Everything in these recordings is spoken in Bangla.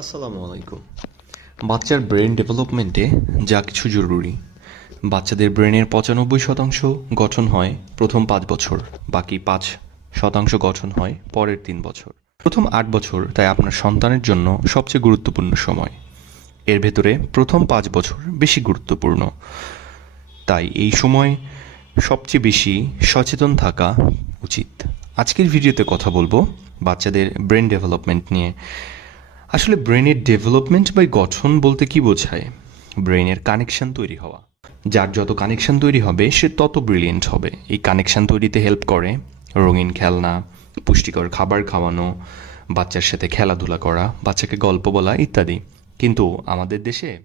আসসালামু আলাইকুম। বাচ্চার ব্রেন ডেভেলপমেন্টে যা কিছু জরুরি। বাচ্চাদের ব্রেনের পঁচানব্বই শতাংশ গঠন হয় প্রথম পাঁচ বছর, বাকি পাঁচ শতাংশ গঠন হয় পরের তিন বছর। প্রথম আট বছর তাই আপনার সন্তানের জন্য সবচেয়ে গুরুত্বপূর্ণ সময়। এর ভেতরে প্রথম পাঁচ বছর বেশি গুরুত্বপূর্ণ। তাই এই সময় সবচেয়ে বেশি সচেতন থাকা উচিত। আজকের ভিডিওতে কথা বলব বাচ্চাদের ব্রেন ডেভেলপমেন্ট নিয়ে। আসলে ব্রেনের ডেভেলপমেন্ট বা গঠন বলতে কি বোঝায়? ব্রেনের কানেকশন তৈরি হওয়া। যার যত কানেকশন তৈরি হবে, সে তত ব্রিলিয়েন্ট হবে। এই কানেকশন তৈরিতে হেল্প করে রঙিন খেলনা, পুষ্টিকর খাবার খাওয়ানো, বাচ্চার সাথে খেলাধুলা করা, বাচ্চাকে গল্প বলা ইত্যাদি। কিন্তু আমাদের দেশে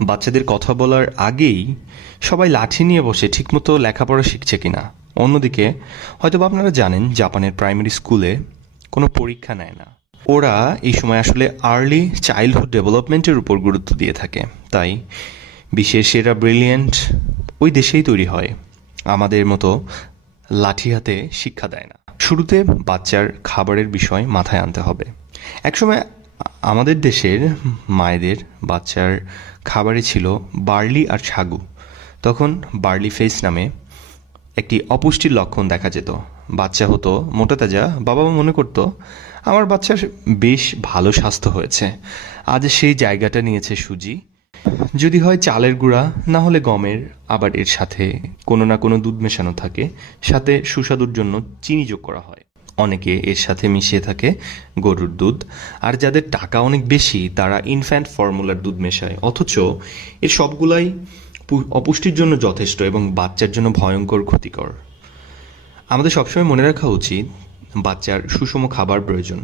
বাচ্চাদের কথা বলার আগেই সবাই লাঠি নিয়ে বসে ঠিকমতো লেখাপড়া শিখছে কিনা? অন্যদিকে হয়তো আপনারা জানেন, জাপানের প্রাইমারি স্কুলে কোনো পরীক্ষা নেয় না। ওরা এই সময় আসলে আর্লি চাইল্ডহুড ডেভেলপমেন্টের উপর গুরুত্ব দিয়ে থাকে। তাই বিশেষ সেরা ব্রিলিয়েন্ট ওই দেশেই তৈরি হয়। আমাদের মতো লাঠি হাতে শিক্ষা দেয় না। শুরুতে বাচ্চার খাবারের বিষয় মাথায় আনতে হবে। একসময় আমাদের দেশের মায়েদের বাচ্চার খাবারে ছিল বার্লি আর ছাগু। তখন বার্লি ফেস নামে একটি অপুষ্টির লক্ষণ দেখা যেত। বাচ্চা হতো, মোটা তাজা বাবা মা মনে করতো, আমার বাচ্চার বেশ ভালো স্বাস্থ্য হয়েছে। আজ সেই জায়গাটা নিয়েছে সুজি। যদি হয় চালের গুঁড়া, না হলে গমের। আবার এর সাথে কোনো না কোনো দুধ মেশানো থাকে। সাথে সুস্বাদুর জন্য চিনি যোগ করা হয়। অনেকে এর সাথে মিশিয়ে থাকে গরুর দুধ। আর যাদের টাকা অনেক বেশি, তারা ইনফ্যান্ট ফর্মুলার দুধ মেশায়। অথচ এর সবগুলাই অপুষ্টির জন্য যথেষ্ট এবং বাচ্চার জন্য ভয়ঙ্কর ক্ষতিকর। আমাদের সবসময় মনে রাখা উচিত, বাচ্চার সুষম খাবার প্রয়োজন,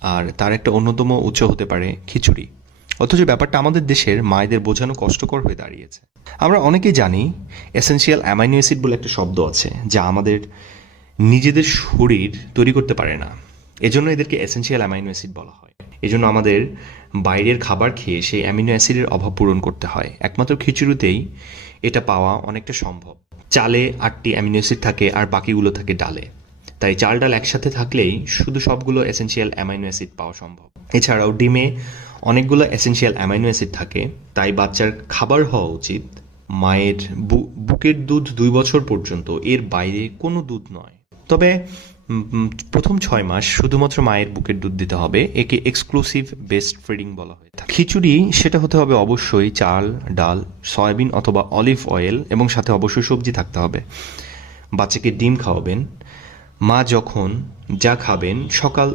আর তার একটা অন্যতম উৎস হতে পারে খিচুড়ি। অথচ ব্যাপারটা আমাদের দেশের মায়েদের বোঝানো কষ্টকর হয়ে দাঁড়িয়েছে। আমরা অনেকেই জানি এসেনশিয়াল অ্যামাইনো অ্যাসিড বলে একটা শব্দ আছে, যা আমাদের নিজেদের শরীর তৈরি করতে পারে না। এজন্য এদেরকে এসেনশিয়াল অ্যামাইনো অ্যাসিড বলা হয়। এজন্য আমাদের বাইরের খাবার খেয়ে সেই অ্যামিনো অ্যাসিডের অভাব পূরণ করতে হয়। একমাত্র খিচুড়িতেই এটা পাওয়া অনেকটা সম্ভব। চালে আটটি অ্যামিনো অ্যাসিড থাকে আর বাকিগুলো থাকে ডালে। তাই চাল ডাল একসাথে থাকলেই শুধু সবগুলো এসেনশিয়াল অ্যামাইনো অ্যাসিড পাওয়া সম্ভব। এছাড়াও ডিমে অনেকগুলো এসেনশিয়াল অ্যামাইনো অ্যাসিড থাকে। তাই বাচ্চার খাবার হওয়া উচিত। মায়ের বুকের দুধ দুই বছর পর্যন্ত এর বাইরে কোনো দুধ নয়। তবে প্রথম ছয় মাস শুধুমাত্র মায়ের বুকের দুধ দিতে হবে, একে এক্সক্লুসিভ বেস্ট ফিডিং বলা হয়ে খিচুড়ি, সেটা হতে হবে অবশ্যই চাল, ডাল, সয়াবিন অথবা অলিভ অয়েল এবং সাথে অবশ্যই সবজি থাকতে হবে। বাচ্চাকে ডিম খাওয়াবেন। মা যখন যা খাবেন, সকাল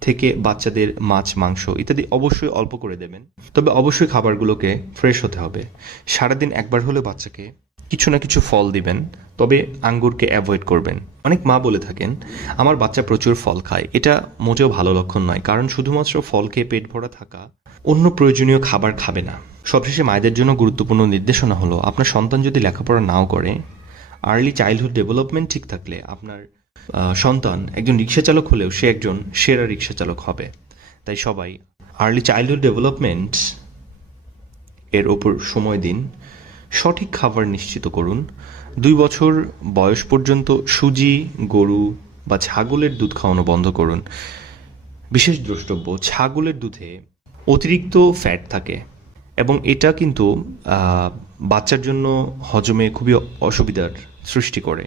থেকে বাচ্চাদের মাছ, মাংস ইত্যাদি অবশ্যই অল্প করে দেবেন। তবে অবশ্যই খাবারগুলোকে ফ্রেশ হতে হবে। সারাদিন একবার হলে বাচ্চাকে কিছু না কিছু ফল দিবেন, তবে আঙ্গুরকে অ্যাভয়েড করবেন। অনেক মা বলে থাকেন, আমার বাচ্চা প্রচুর ফল খায়। এটা মোটেও ভালো লক্ষণ নয়, কারণ শুধুমাত্র ফল খেয়ে পেট ভরা থাকা অন্য প্রয়োজনীয় খাবার খাবে না। সবশেষে মায়েদের জন্য গুরুত্বপূর্ণ নির্দেশনা হলো, আপনার সন্তান যদি লেখাপড়া নাও করে আর্লি চাইল্ডহুড ডেভেলপমেন্ট ঠিক থাকলে আপনার সন্তান একজন রিক্সা চালক হলেও সে একজন সেরা রিক্সা চালক হবে। তাই সবাই আর্লি চাইল্ডহুড ডেভেলপমেন্ট এর ওপর সময় দিন। সঠিক খাবার নিশ্চিত করুন। দুই বছর বয়স পর্যন্ত সুজি, গরু বা ছাগলের দুধ খাওয়ানো বন্ধ করুন। বিশেষ দ্রষ্টব্য, ছাগলের দুধে অতিরিক্ত ফ্যাট থাকে এবং এটা কিন্তু বাচ্চার জন্য হজমে খুবই অসুবিধার সৃষ্টি করে।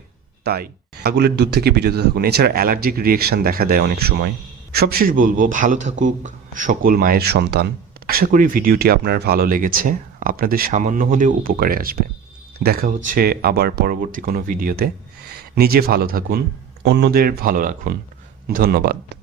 তাই ছাগলের দুধ থেকে বিরত থাকুন। এছাড়া অ্যালার্জিক রিয়েকশন দেখা দেয় অনেক সময়। সবশেষ বলব, ভালো থাকুক সকল মায়ের সন্তান। আশা করি ভিডিওটি আপনার ভালো লেগেছে। আপনাদের সামান্য হলেও উপকারে আসবে। দেখা হচ্ছে আবার পরবর্তী কোনো ভিডিওতে। নিজে ভালো থাকুন, অন্যদের ভালো রাখুন। ধন্যবাদ।